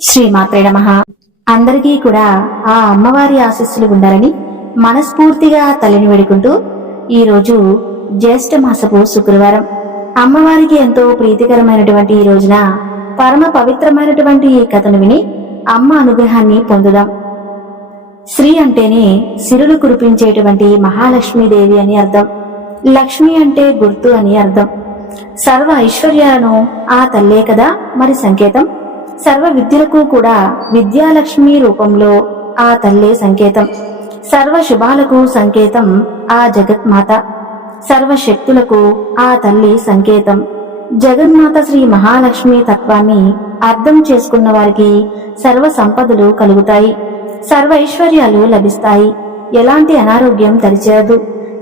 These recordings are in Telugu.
శ్రీమాత్రే నమః. అందరికీ కూడా ఆ అమ్మవారి ఆశీస్సులు ఉండాలని మనస్ఫూర్తిగా తల్లిని వేడుకుంటూ ఈరోజు జ్యేష్ఠ మాసపు శుక్రవారం అమ్మవారికి ఎంతో ప్రీతికరమైనటువంటి ఈ రోజున పరమ పవిత్రమైనటువంటి ఈ కథను విని అమ్మ అనుగ్రహాన్ని పొందుదాం. శ్రీ అంటేనే సిరులు కురిపించేటువంటి మహాలక్ష్మీదేవి అని అర్థం. లక్ష్మి అంటే గుర్తు అని అర్థం. సర్వ ఐశ్వర్యాలను ఆ తల్లే కదా మరి సంకేతం. సర్వ విద్యలకు కూడా విద్యాలక్ష్మి రూపంలో ఆ తల్లే సంకేతం. సర్వ శుభాలకు సంకేతం ఆ జగన్మాత. సర్వ శక్తులకు ఆ తల్లి సంకేతం. జగన్మాత శ్రీ మహాలక్ష్మి తత్వాన్ని అర్థం చేసుకున్న వారికి సర్వ సంపదలు కలుగుతాయి, సర్వ ఐశ్వర్యాలు లభిస్తాయి, ఎలాంటి అనారోగ్యం తరిచేరదు,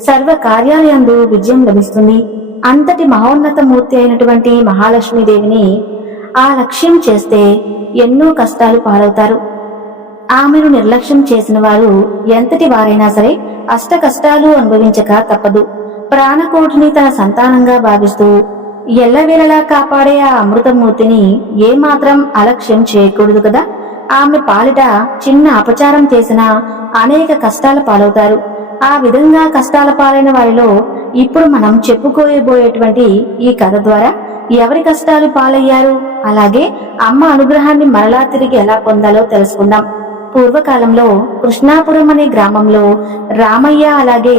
సర్వ కార్యాలయందు విజయం లభిస్తుంది. అంతటి మహోన్నత మూర్తి అయినటువంటి మహాలక్ష్మీదేవిని ఆ లక్ష్యం చేస్తే ఎన్నో కష్టాలు పాలవుతారు. ఆమెను నిర్లక్ష్యం చేసిన వారు ఎంతటి వారైనా సరే అష్ట కష్టాలు అనుభవించక తప్పదు. ప్రాణకోటిని తన సంతానంగా భావిస్తూ ఎల్లవేళలా కాపాడే ఆ అమృతమూర్తిని ఏమాత్రం అలక్ష్యం చేయకూడదు కదా. ఆమె పాలిట చిన్న అపచారం చేసినా అనేక కష్టాల పాలవుతారు. ఆ విధంగా కష్టాల పాలైన వారిలో ఇప్పుడు మనం చెప్పుకోబోయేటువంటి ఈ కథ ద్వారా ఎవరి కష్టాలు పాలయ్యారు, అలాగే అమ్మ అనుగ్రహాన్ని మరలా తిరిగి ఎలా పొందాలో తెలుసుకుందాం. పూర్వకాలంలో కృష్ణాపురం అనే గ్రామంలో రామయ్య అలాగే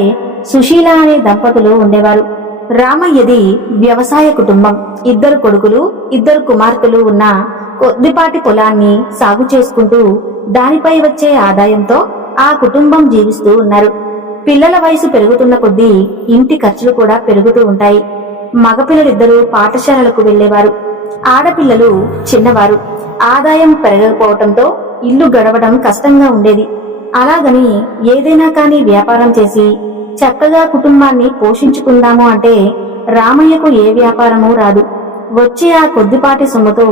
సుశీల అనే దంపతులు ఉండేవారు. రామయ్యది వ్యవసాయ కుటుంబం. 2 కొడుకులు 2 కుమార్తెలు ఉన్న కొద్దిపాటి పొలాన్ని సాగు చేసుకుంటూ దానిపై వచ్చే ఆదాయంతో ఆ కుటుంబం జీవిస్తూ ఉన్నారు. పిల్లల వయసు పెరుగుతున్న కొద్దీ ఇంటి ఖర్చులు కూడా పెరుగుతూ ఉంటాయి. మగపిల్లలిద్దరూ పాఠశాలలకు వెళ్లేవారు. ఆడపిల్లలు చిన్నవారు. ఆదాయం పెరగకపోవటంతో ఇల్లు గడవడం కష్టంగా ఉండేది. అలాగని ఏదైనా కానీ వ్యాపారం చేసి చక్కగా కుటుంబాన్ని పోషించుకుందాము అంటే రామయ్యకు ఏ వ్యాపారమూ రాదు. వచ్చే ఆ కొద్దిపాటి సొమ్ముతో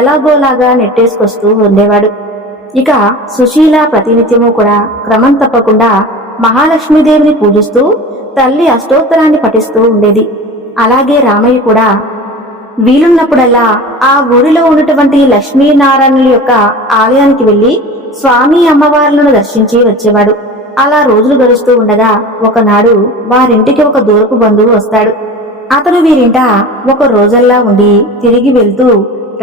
ఎలాగోలాగా నెట్టేసుకొస్తూ ఉండేవాడు. ఇక సుశీల ప్రతినిత్యము కూడా క్రమం తప్పకుండా మహాలక్ష్మీదేవిని పూజిస్తూ తల్లి అష్టోత్తరాన్ని పఠిస్తూ ఉండేది. అలాగే రామయ్య కూడా వీలున్నప్పుడల్లా ఆ ఊరిలో ఉన్నటువంటి లక్ష్మీనారాయణుల యొక్క ఆలయానికి వెళ్లి స్వామి అమ్మవార్లను దర్శించి వచ్చేవాడు. అలా రోజులు గడుస్తూ ఉండగా ఒకనాడు వారింటికి ఒక దూరపు బంధువు వస్తాడు. అతను వీరింట ఒక రోజల్లా ఉండి తిరిగి వెళ్తూ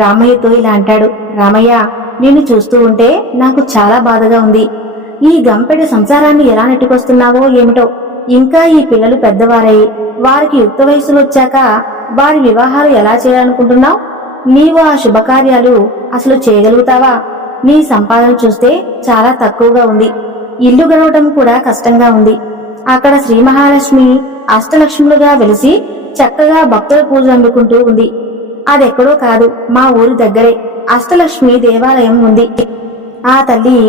రామయ్యతో ఇలా అంటాడు. రామయ్య, నిన్ను చూస్తూ ఉంటే నాకు చాలా బాధగా ఉంది. ఈ గంపెడి సంసారాన్ని ఎలా నెట్టుకొస్తున్నావో ఏమిటో. ఇంకా ఈ పిల్లలు పెద్దవారై వారికి యుక్త వయసులు వచ్చాక వారి వివాహాలు ఎలా చేయాలనుకుంటున్నావు? నీవు ఆ శుభకార్యాలు అసలు చేయగలుగుతావా? నీ సంపాదన చూస్తే చాలా తక్కువగా ఉంది. ఇల్లు గడవటం కూడా కష్టంగా ఉంది. అక్కడ శ్రీ మహాలక్ష్మి అష్టలక్ష్ములుగా వెలిసి చక్కగా భక్తుల పూజలు అందుకుంటూ ఉంది. అదెక్కడో కాదు, మా ఊరి దగ్గరే అష్టలక్ష్మి దేవాలయం ఉంది. ఆ తల్లి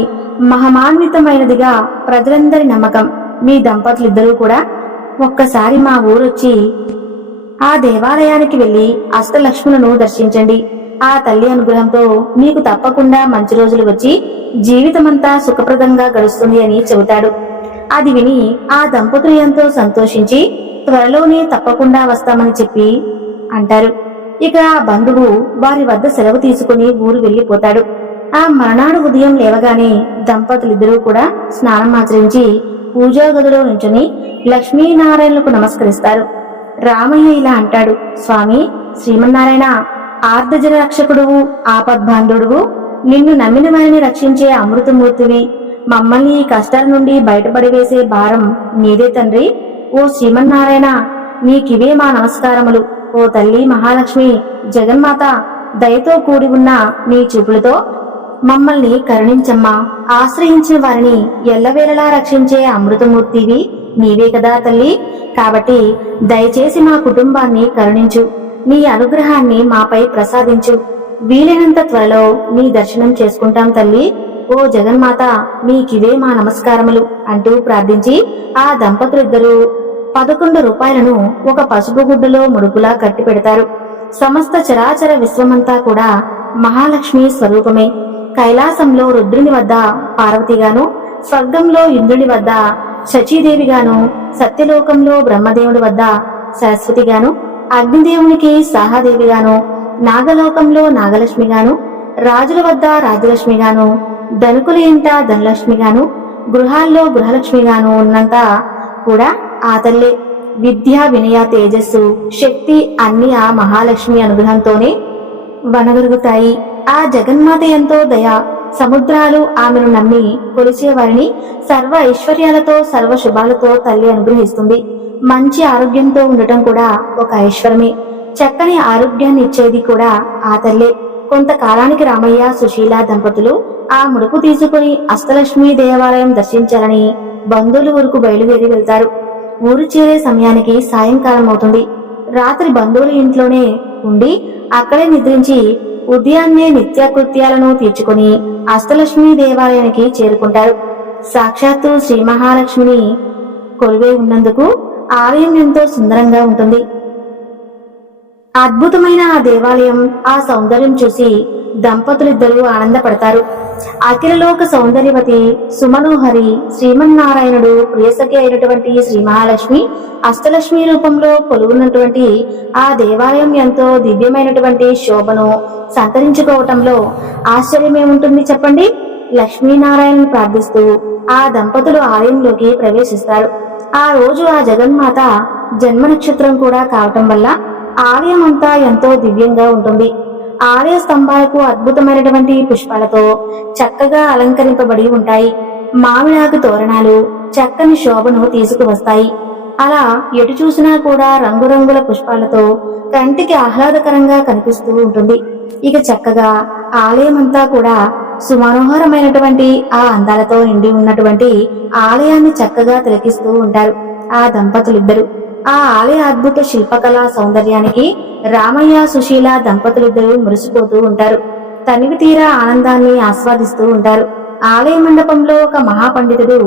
మహమాన్వితమైనదిగా ప్రజలందరి నమ్మకం. మీ దంపతులిద్దరూ కూడా ఒక్కసారి మా ఊరొచ్చి ఆ దేవాలయానికి వెళ్లి అష్టలక్ష్ములను దర్శించండి. ఆ తల్లి అనుగ్రహంతో మీకు తప్పకుండా మంచి రోజులు వచ్చి జీవితమంతా సుఖప్రదంగా గడుస్తుంది అని చెబుతాడు. అది విని ఆ దంపతులు ఎంతో సంతోషించి త్వరలోనే తప్పకుండా వస్తామని చెప్పి అంటారు. ఇక ఆ బంధువు వారి వద్ద సెలవు తీసుకుని ఊరు వెళ్లిపోతాడు. ఆ మర్నాడు ఉదయం లేవగానే దంపతులిద్దరూ కూడా స్నానం ఆచరించి పూజా గదిలో నుంచుని లక్ష్మీనారాయణులకు నమస్కరిస్తారు. రామయ్య ఇలా అంటాడు. స్వామి శ్రీమన్నారాయణ, ఆర్ధజన రక్షకుడువు, ఆపద్బాంధుడువు, నిన్ను నమ్మిన వారిని రక్షించే అమృతమూర్తివి. మమ్మల్ని ఈ కష్టాల నుండి బయటపడివేసే భారం నీదే తండ్రి. ఓ శ్రీమన్నారాయణ, నీకివే మా నమస్కారములు. ఓ తల్లి మహాలక్ష్మి, జగన్మాత, దయతో కూడి ఉన్న నీ చూపులతో మమ్మల్ని కరుణించమ్మా. ఆశ్రయించిన వారిని ఎల్లవేళలా రక్షించే అమృతమూర్తివి నీవే కదా తల్లి. కాబట్టి దయచేసి మా కుటుంబాన్ని కరుణించు. నీ అనుగ్రహాన్ని మాపై ప్రసాదించు. వీలైనంత త్వరలో నీ దర్శనం చేసుకుంటాం తల్లి. ఓ జగన్మాత, నీకివే మా నమస్కారములు అంటూ ప్రార్థించి ఆ దంపతులిద్దరూ 11 రూపాయలను ఒక పసుపు గుడ్డలో ముడుపులా కట్టి పెడతారు. సమస్త చరాచర విశ్వమంతా కూడా మహాలక్ష్మి స్వరూపమే. కైలాసంలో రుద్రుని వద్ద పార్వతిగాను, స్వర్గంలో ఇంద్రుని వద్ద శచీదేవిగాను, సత్యలోకంలో బ్రహ్మదేవుడి వద్ద సరస్వతిగాను, అగ్నిదేవునికి సాహాదేవిగాను, నాగలోకంలో నాగలక్ష్మిగాను, రాజుల వద్ద రాజలక్ష్మిగాను, ధనికుల ఇంట ధనలక్ష్మిగాను, గృహాల్లో గృహలక్ష్మిగాను ఉన్నంత కూడా ఆ తల్లే. విద్య, వినయ, తేజస్సు, శక్తి అన్ని ఆ మహాలక్ష్మి అనుగ్రహంతోనే వనగలుగుతాయి. ఆ జగన్మాత ఎంతో దయ. సముద్రాలు ఆమెను నమ్మి కొలిచే వారిని సర్వ ఐశ్వర్యాలతో, సర్వ శుభాలతో తల్లి అనుగ్రహిస్తుంది. మంచి ఆరోగ్యంతో ఉండటం కూడా ఒక ఐశ్వర్యమే. చక్కని ఆరోగ్యాన్ని ఇచ్చేది కూడా ఆ తల్లే. కొంతకాలానికి రామయ్య, సుశీల దంపతులు ఆ ముడుపు తీసుకుని అష్టలక్ష్మి దేవాలయం దర్శించాలని బంధువుల ఊరుకు బయలుదేరి వెళ్తారు. ఊరు చేరే సమయానికి సాయంకాలం అవుతుంది. రాత్రి బంధువుల ఇంట్లోనే ఉండి అక్కడే నిద్రించి ఉదయాన్నే నిత్యకృత్యాలను తీర్చుకుని అష్టలక్ష్మి దేవాలయానికి చేరుకుంటారు. సాక్షాత్తు శ్రీ మహాలక్ష్మిని కొలువై ఉన్నందుకు ఆలయం ఎంతో సుందరంగా ఉంటుంది. అద్భుతమైన ఆ దేవాలయం, ఆ సౌందర్యం చూసి దంపతులిద్దరూ ఆనందపడతారు. అఖిలలోక సౌందర్యవతి, సుమనోహరి, శ్రీమన్నారాయణుడు ప్రియసఖి అయినటువంటి శ్రీ మహాలక్ష్మి అష్టలక్ష్మి రూపంలో కొలువున్నటువంటి ఆ దేవాలయం ఎంతో దివ్యమైనటువంటి శోభను సంతరించుకోవటంలో ఆశ్చర్యమేముంటుంది చెప్పండి. లక్ష్మీనారాయణను ప్రార్థిస్తూ ఆ దంపతులు ఆలయంలోకి ప్రవేశిస్తారు. ఆ రోజు ఆ జగన్మాత జన్మ నక్షత్రం కూడా కావటం వల్ల ఆలయం అంతా ఎంతో దివ్యంగా ఉంటుంది. ఆలయ స్తంభాలకు అద్భుతమైనటువంటి పుష్పాలతో చక్కగా అలంకరింపబడి ఉంటాయి. మామిడాకు తోరణాలు చక్కని శోభను తీసుకువస్తాయి. అలా ఎటు చూసినా కూడా రంగురంగుల పుష్పాలతో కంటికి ఆహ్లాదకరంగా కనిపిస్తూ ఉంటుంది. ఇక చక్కగా ఆలయం అంతా కూడా సుమనోహరమైనటువంటి ఆ అందాలతో నిండి ఉన్నటువంటి ఆలయాన్ని చక్కగా తిలకిస్తూ ఉంటారు ఆ దంపతులిద్దరు. ఆ ఆలయ అద్భుత శిల్పకళా సౌందర్యానికి రామయ్య, సుశీల దంపతులిద్దరూ మురిసిపోతూ ఉంటారు. తనివి తీరా ఆనందాన్ని ఆస్వాదిస్తూ ఉంటారు. ఆలయ మండపంలో ఒక మహాపండితుడు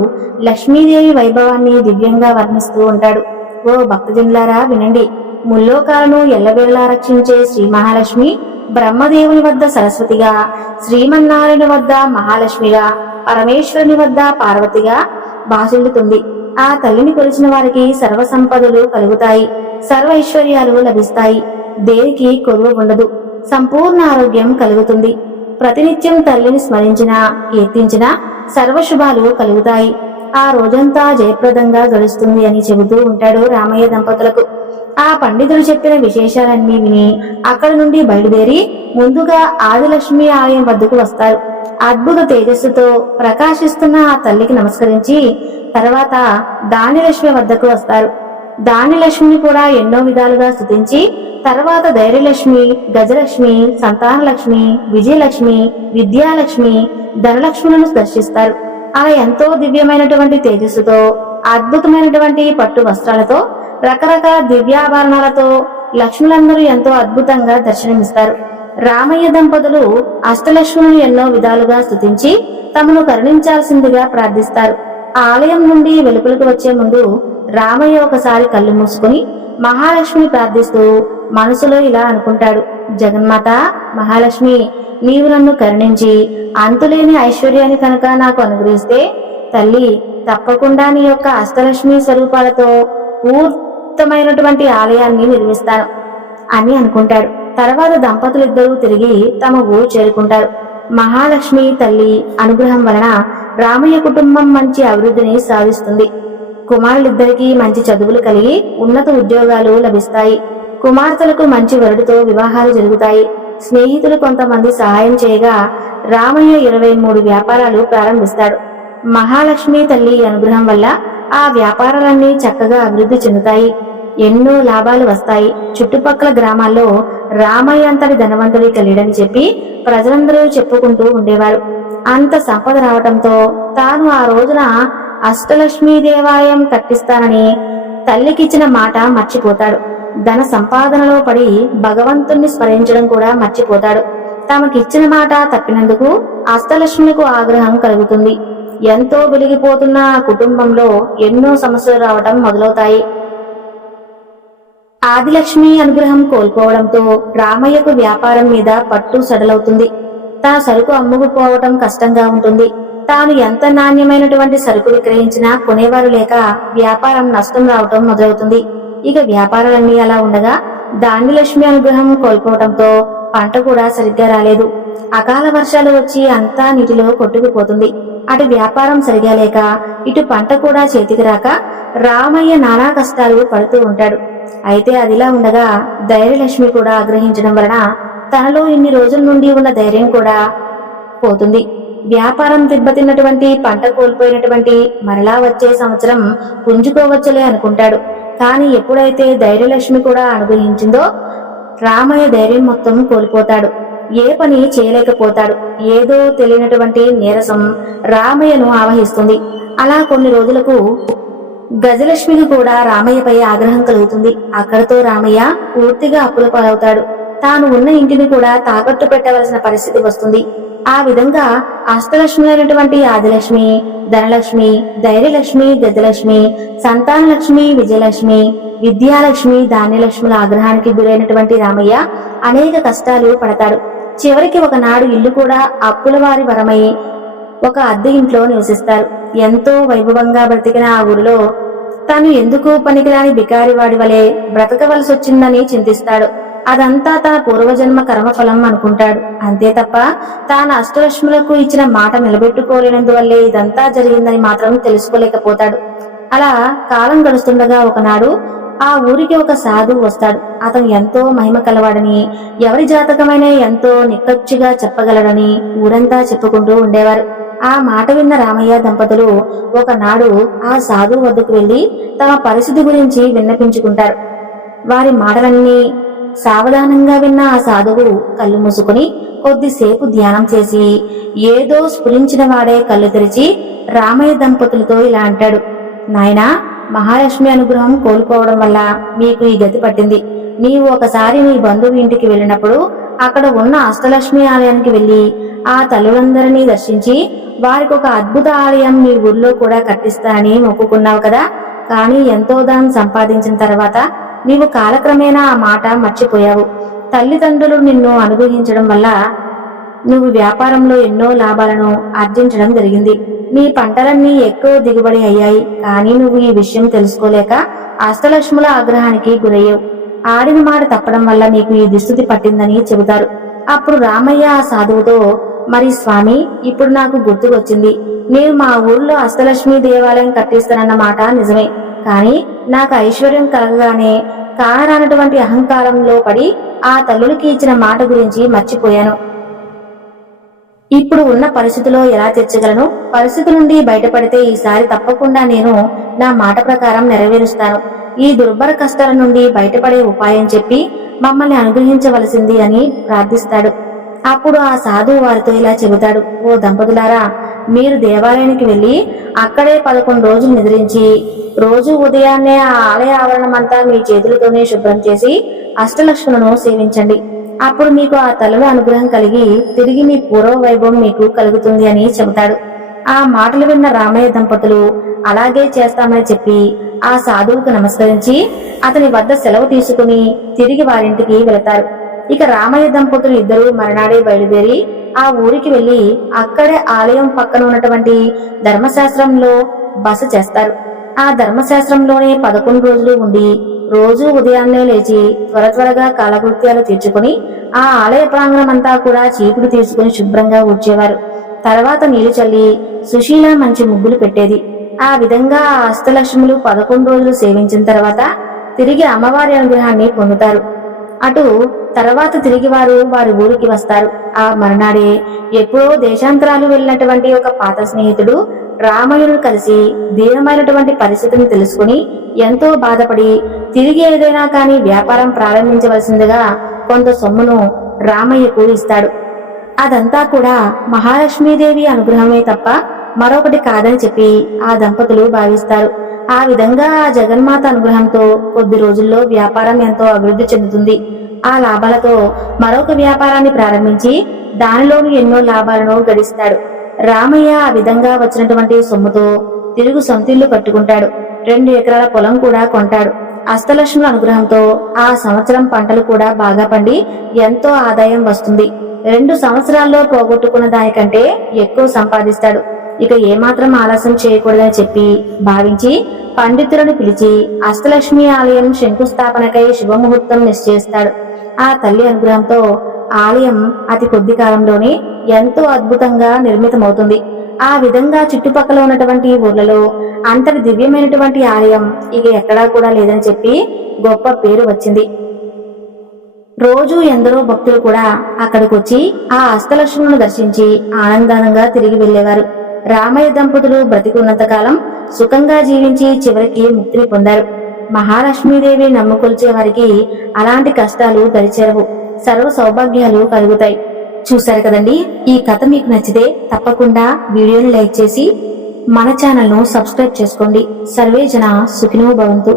లక్ష్మీదేవి వైభవాన్ని దివ్యంగా వర్ణిస్తూ ఉంటాడు. ఓ భక్తజనులారా వినండి. ముల్లోకాలను ఎల్లవేళలా రక్షించే శ్రీ మహాలక్ష్మి బ్రహ్మదేవుని వద్ద సరస్వతిగా, శ్రీమన్నారాయణ వద్ద మహాలక్ష్మిగా, పరమేశ్వరుని వద్ద పార్వతిగా భాసిల్లుతుంది. ఆ తల్లిని కొలిచిన వారికి సర్వ సంపదలు కలుగుతాయి, సర్వ ఐశ్వర్యాలు లభిస్తాయి. దేనికి కొలువ ఉండదు. సంపూర్ణ ఆరోగ్యం కలుగుతుంది. ప్రతినిత్యం తల్లిని స్మరించినా, కీర్తించినా సర్వశుభాలు కలుగుతాయి. ఆ రోజంతా జయప్రదంగా గడుస్తుంది అని చెబుతూ ఉంటాడు రామయ్య దంపతులకు. ఆ పండితులు చెప్పిన విశేషాలన్నీ విని అక్కడి నుండి బయలుదేరి ముందుగా ఆదిలక్ష్మి ఆలయం వద్దకు వస్తారు. అద్భుత తేజస్సుతో ప్రకాశిస్తున్న ఆ తల్లికి నమస్కరించి తర్వాత దానిలక్ష్మి వద్దకు వస్తారు. దానిలక్ష్మిని కూడా ఎన్నో విధాలుగా స్తుతించి తర్వాత ధైర్యలక్ష్మి, గజలక్ష్మి, సంతానలక్ష్మి, విజయలక్ష్మి, విద్యాలక్ష్మి, ధనలక్ష్ములను దర్శిస్తారు. అలా ఎంతో దివ్యమైనటువంటి తేజస్సుతో, అద్భుతమైనటువంటి పట్టు వస్త్రాలతో, రకరకాల దివ్యాభరణాలతో లక్ష్ములందరూ ఎంతో అద్భుతంగా దర్శనమిస్తారు. రామయ్య దంపతులు అష్టలక్ష్ములను ఎన్నో విధాలుగా స్తుతించి తమను కరుణించాల్సిందిగా ప్రార్థిస్తారు. ఆలయం నుండి వెలుపలకు వచ్చే ముందు రామయ్య ఒకసారి కళ్ళు మూసుకుని మహాలక్ష్మిని ప్రార్థిస్తూ మనసులో ఇలా అనుకుంటాడు. జగన్మాత మహాలక్ష్మి, నీవు నన్ను కరుణించి అంతులేని ఐశ్వర్యాన్ని కనుక నాకు అనుగ్రహిస్తే తల్లి తప్పకుండా నీ యొక్క అష్టలక్ష్మి స్వరూపాలతో పూర్తమైనటువంటి ఆలయాన్ని నిర్మిస్తాను అని అనుకుంటాడు. తర్వాత దంపతులిద్దరూ తిరిగి తమ ఊరు చేరుకుంటారు. మహాలక్ష్మి తల్లి అనుగ్రహం వలన రామయ్య కుటుంబం మంచి అభివృద్ధిని సాధిస్తుంది. కుమారులిద్దరికీ మంచి చదువులు కలిగి ఉన్నత ఉద్యోగాలు లభిస్తాయి. కుమార్తెలకు మంచి వరుడితో వివాహాలు జరుగుతాయి. స్నేహితులు కొంతమంది సహాయం చేయగా రామయ్య 23 వ్యాపారాలు ప్రారంభిస్తాడు. మహాలక్ష్మి తల్లి అనుగ్రహం వల్ల ఆ వ్యాపారాలన్నీ చక్కగా అభివృద్ధి చెందుతాయి. ఎన్నో లాభాలు వస్తాయి. చుట్టుపక్కల గ్రామాల్లో రామయ్య అంతటి ధనవంతుడి కలిడని చెప్పి ప్రజలందరూ చెప్పుకుంటూ ఉండేవారు. అంత సంపద రావటంతో తాను ఆ రోజున అష్టలక్ష్మీ దేవాలయం కట్టిస్తానని తల్లికిచ్చిన మాట మర్చిపోతాడు. ధన సంపాదనలో పడి భగవంతుణ్ణి స్మరించడం కూడా మర్చిపోతాడు. తమకిచ్చిన మాట తప్పినందుకు అష్టలక్ష్మిలకు ఆగ్రహం కలుగుతుంది. ఎంతో వెలిగిపోతున్న ఆ కుటుంబంలో ఎన్నో సమస్యలు రావటం మొదలవుతాయి. ఆదిలక్ష్మి అనుగ్రహం కోల్పోవడంతో రామయ్యకు వ్యాపారం మీద పట్టు సడలవుతుంది. తన సరుకు అమ్ముకుపోవటం కష్టంగా ఉంటుంది. తాను ఎంత నాణ్యమైనటువంటి సరుకు విక్రయించినా కొనేవారు లేక వ్యాపారం నష్టం రావటం మొదలవుతుంది. ఇక వ్యాపారాలన్నీ అలా ఉండగా దానిలక్ష్మి అనుగ్రహం కోల్పోవడంతో పంట కూడా సరిగ్గా రాలేదు. అకాల వర్షాలు వచ్చి అంతా నీటిలో కొట్టుకుపోతుంది. అటు వ్యాపారం సరిగా లేక ఇటు పంట కూడా చేతికి రాక రామయ్య నానా కష్టాలు పడుతూ ఉంటాడు. అయితే అదిలా ఉండగా ధైర్యలక్ష్మి కూడా ఆగ్రహించడం వలన తనలో ఇన్ని రోజుల నుండి ఉన్న ధైర్యం కూడా పోతుంది. వ్యాపారం దెబ్బతిన్నటువంటి, పంట కోల్పోయినటువంటి మరలా వచ్చే సంవత్సరం పుంజుకోవచ్చులే అనుకుంటాడు. కాని ఎప్పుడైతే ధైర్యలక్ష్మి కూడా అనుగ్రహించిందో రామయ్య ధైర్యం మొత్తం కోల్పోతాడు. ఏ పని చేయలేకపోతాడు. ఏదో తెలియనటువంటి నీరసం రామయ్యను ఆవహిస్తుంది. అలా కొన్ని రోజులకు గజలక్ష్మికి కూడా రామయ్యపై ఆగ్రహం కలుగుతుంది. అక్కడితో రామయ్య పూర్తిగా అప్పుల పాలవుతాడు. తాను ఉన్న ఇంటిని కూడా తాకట్టు పెట్టవలసిన పరిస్థితి వస్తుంది. ఆ విధంగా అష్టలక్ష్మి అయినటువంటి ఆదిలక్ష్మి, ధనలక్ష్మి, ధైర్యలక్ష్మి, గజలక్ష్మి, సంతానలక్ష్మి, విజయలక్ష్మి, విద్యాలక్ష్మి, ధాన్యలక్ష్ముల ఆగ్రహానికి గురైనటువంటి రామయ్య అనేక కష్టాలు పడతాడు. చివరికి ఒకనాడు ఇల్లు కూడా అప్పుల వారి వరమై ఒక అద్దె ఇంట్లో నివసిస్తారు. ఎంతో వైభవంగా బ్రతికిన ఆ ఊరిలో తాను ఎందుకు పనికిరాని బికారి వాడి వలె బ్రతకవలసి వచ్చిందని చింతిస్తాడు. అదంతా తన పూర్వజన్మ కర్మఫలం అనుకుంటాడు. అంతే తప్ప తాను అష్టలక్ష్ములకు ఇచ్చిన మాట నిలబెట్టుకోలేనందువల్లే ఇదంతా జరిగిందని మాత్రం తెలుసుకోలేకపోతాడు. అలా కాలం గడుస్తుండగా ఒకనాడు ఆ ఊరికి ఒక సాధువు వస్తాడు. అతను ఎంతో మహిమ కలవాడని, ఎవరి జాతకమైన ఎంతో నిక్కచ్చిగా చెప్పగలడని ఊరంతా చెప్పుకుంటూ ఉండేవారు. ఆ మాట విన్న రామయ్య దంపతులు ఒకనాడు ఆ సాధువు వద్దకు వెళ్లి తమ పరిస్థితి గురించి విన్నపించుకుంటారు. వారి మాటలన్నీ సావధానంగా విన్న ఆ సాధువు కళ్ళు మూసుకుని కొద్దిసేపు ధ్యానం చేసి ఏదో స్ఫురించిన వాడే కళ్ళు తెరిచి రామయ్య దంపతులతో ఇలా అంటాడు. నాయనా, మహాలక్ష్మి అనుగ్రహం కోల్పోవడం వల్ల మీకు ఈ గతి పట్టింది. నీవు ఒకసారి నీ బంధువు ఇంటికి వెళ్ళినప్పుడు అక్కడ ఉన్న అష్టలక్ష్మి ఆలయానికి వెళ్లి ఆ తల్లులందరినీ దర్శించి వారికి ఒక అద్భుత ఆలయం మీ ఊర్లో కూడా కట్టిస్తానని మొక్కుకున్నావు కదా. కానీ ఎంతో దానం సంపాదించిన తర్వాత నీవు కాలక్రమేణా ఆ మాట మర్చిపోయావు. తల్లిదండ్రులు నిన్ను అనుగ్రహించడం వల్ల నువ్వు వ్యాపారంలో ఎన్నో లాభాలను ఆర్జించడం జరిగింది. నీ పంటలన్నీ ఎక్కువ దిగుబడి అయ్యాయి. కానీ నువ్వు ఈ విషయం తెలుసుకోలేక అష్టలక్ష్ముల ఆగ్రహానికి గురయ్యావు. ఆడిన మాట తప్పడం వల్ల నీకు ఈ దుస్థితి పట్టిందని చెబుతారు. అప్పుడు రామయ్య ఆ సాధువుతో, మరి స్వామి, ఇప్పుడు నాకు గుర్తుకొచ్చింది. నేను మా ఊర్లో అష్టలక్ష్మి దేవాలయం కట్టిస్తానన్న మాట నిజమే. కానీ నాకు ఐశ్వర్యం కలగగానే కానరానటువంటి అహంకారంలో పడి ఆ తల్లులకి ఇచ్చిన మాట గురించి మర్చిపోయాను. ఇప్పుడు ఉన్న పరిస్థితిలో ఎలా తెచ్చగలను? పరిస్థితి నుండి బయటపడితే ఈసారి తప్పకుండా నేను నా మాట ప్రకారం నెరవేరుస్తాను. ఈ దుర్భర కష్టాల నుండి బయటపడే ఉపాయం చెప్పి మమ్మల్ని అనుగ్రహించవలసింది అని ప్రార్థిస్తాడు. అప్పుడు ఆ సాధువు వారితో ఇలా చెబుతాడు. ఓ దంపతులారా, మీరు దేవాలయానికి వెళ్లి అక్కడే 11 రోజులు నిద్రించి రోజు ఉదయాన్నే ఆ ఆలయ ఆవరణమంతా మీ చేతులతోనే శుభ్రం చేసి అష్టలక్ష్ములను సేవించండి. అప్పుడు మీకు ఆ తల్లుల అనుగ్రహం కలిగి తిరిగి మీ పూర్వ వైభవం మీకు కలుగుతుంది అని చెబుతాడు. ఆ మాటలు విన్న రామయ్య దంపతులు అలాగే చేస్తామని చెప్పి ఆ సాధువుకు నమస్కరించి అతని వద్ద సెలవు తీసుకుని తిరిగి వారింటికి వెళతారు. ఇక రామయ్య దంపతులు ఇద్దరు మరునాడే బయలుదేరి ఆ ఊరికి వెళ్లి అక్కడే ఆలయం పక్కన ఉన్నటువంటి ధర్మశాస్త్రంలో బస చేస్తారు. ఆ ధర్మశాస్త్రంలోనే 11 రోజులు ఉండి రోజు ఉదయాన్నే లేచి త్వరగా కాలకృత్యాలు తీర్చుకుని ఆ ఆలయ ప్రాంగణం అంతా కూడా చీపుడు తీసుకుని శుభ్రంగా ఊడ్చేవారు. తర్వాత నీళ్లు చల్లి సుశీల మంచి ముగ్గులు పెట్టేది. ఆ విధంగా ఆ అష్టలక్ష్ములు 11 రోజులు సేవించిన తర్వాత తిరిగి అమ్మవారి అనుగ్రహాన్ని పొందుతారు. అటు తర్వాత తిరిగి వారి ఊరికి వస్తారు. ఆ మరునాడే ఎప్పుడో దేశాంతరాలు వెళ్ళినటువంటి ఒక పాత స్నేహితుడు రామయ్యను కలిసి దీనమైనటువంటి పరిస్థితిని తెలుసుకుని ఎంతో బాధపడి తిరిగి ఏదైనా కానీ వ్యాపారం ప్రారంభించవలసిందిగా కొంత సొమ్మును రామయ్యకు ఇస్తాడు. అదంతా కూడా మహాలక్ష్మీదేవి అనుగ్రహమే తప్ప మరొకటి కాదని చెప్పి ఆ దంపతులు భావిస్తారు. ఆ విధంగా ఆ జగన్మాత అనుగ్రహంతో కొద్ది రోజుల్లో వ్యాపారం ఎంతో అభివృద్ధి చెందుతుంది. ఆ లాభాలతో మరొక వ్యాపారాన్ని ప్రారంభించి దానిలోని ఎన్నో లాభాలను గడిస్తాడు. రామయ్య ఆ విధంగా వచ్చినటువంటి సొమ్ముతో తిరుగు సొంతిల్లు కట్టుకుంటాడు. 2 ఎకరాల పొలం కూడా కొంటాడు. అష్టలక్ష్ముల అనుగ్రహంతో ఆ సంవత్సరం పంటలు కూడా బాగా పండి ఎంతో ఆదాయం వస్తుంది. 2 సంవత్సరాల్లో పోగొట్టుకున్న దానికంటే ఎక్కువ సంపాదిస్తాడు. ఇక ఏమాత్రం ఆలస్యం చేయకూడదని చెప్పి భావించి పండితులను పిలిచి అష్టలక్ష్మి ఆలయం శంకుస్థాపనకై శుభముహూర్తం నిశ్చయిస్తాడు. ఆ తల్లి అనుగ్రహంతో ఆలయం అతి కొద్ది కాలంలోనే ఎంతో అద్భుతంగా నిర్మితమవుతుంది. ఆ విధంగా చుట్టుపక్కల ఉన్నటువంటి ఊర్లలో అంతటి దివ్యమైనటువంటి ఆలయం ఇక ఎక్కడా కూడా లేదని చెప్పి గొప్ప పేరు వచ్చింది. రోజు ఎందరో భక్తులు కూడా అక్కడికి వచ్చి ఆ అష్టలక్ష్ములను దర్శించి ఆనందంగా తిరిగి వెళ్లేవారు. రామయ్య దంపతులు బ్రతికున్నంత కాలం సుఖంగా జీవించి చివరికి ముక్తిని పొందారు. మహాలక్ష్మీదేవి నమ్ముకొల్చే వారికి అలాంటి కష్టాలు దరిచేరవు, సర్వ సౌభాగ్యాలు కలుగుతాయి. చూశారు కదండి, ఈ కథ మీకు నచ్చితే తప్పకుండా వీడియోని లైక్ చేసి మన ఛానల్ ను సబ్స్క్రైబ్ చేసుకోండి. సర్వే జన సుఖినో భవంతు.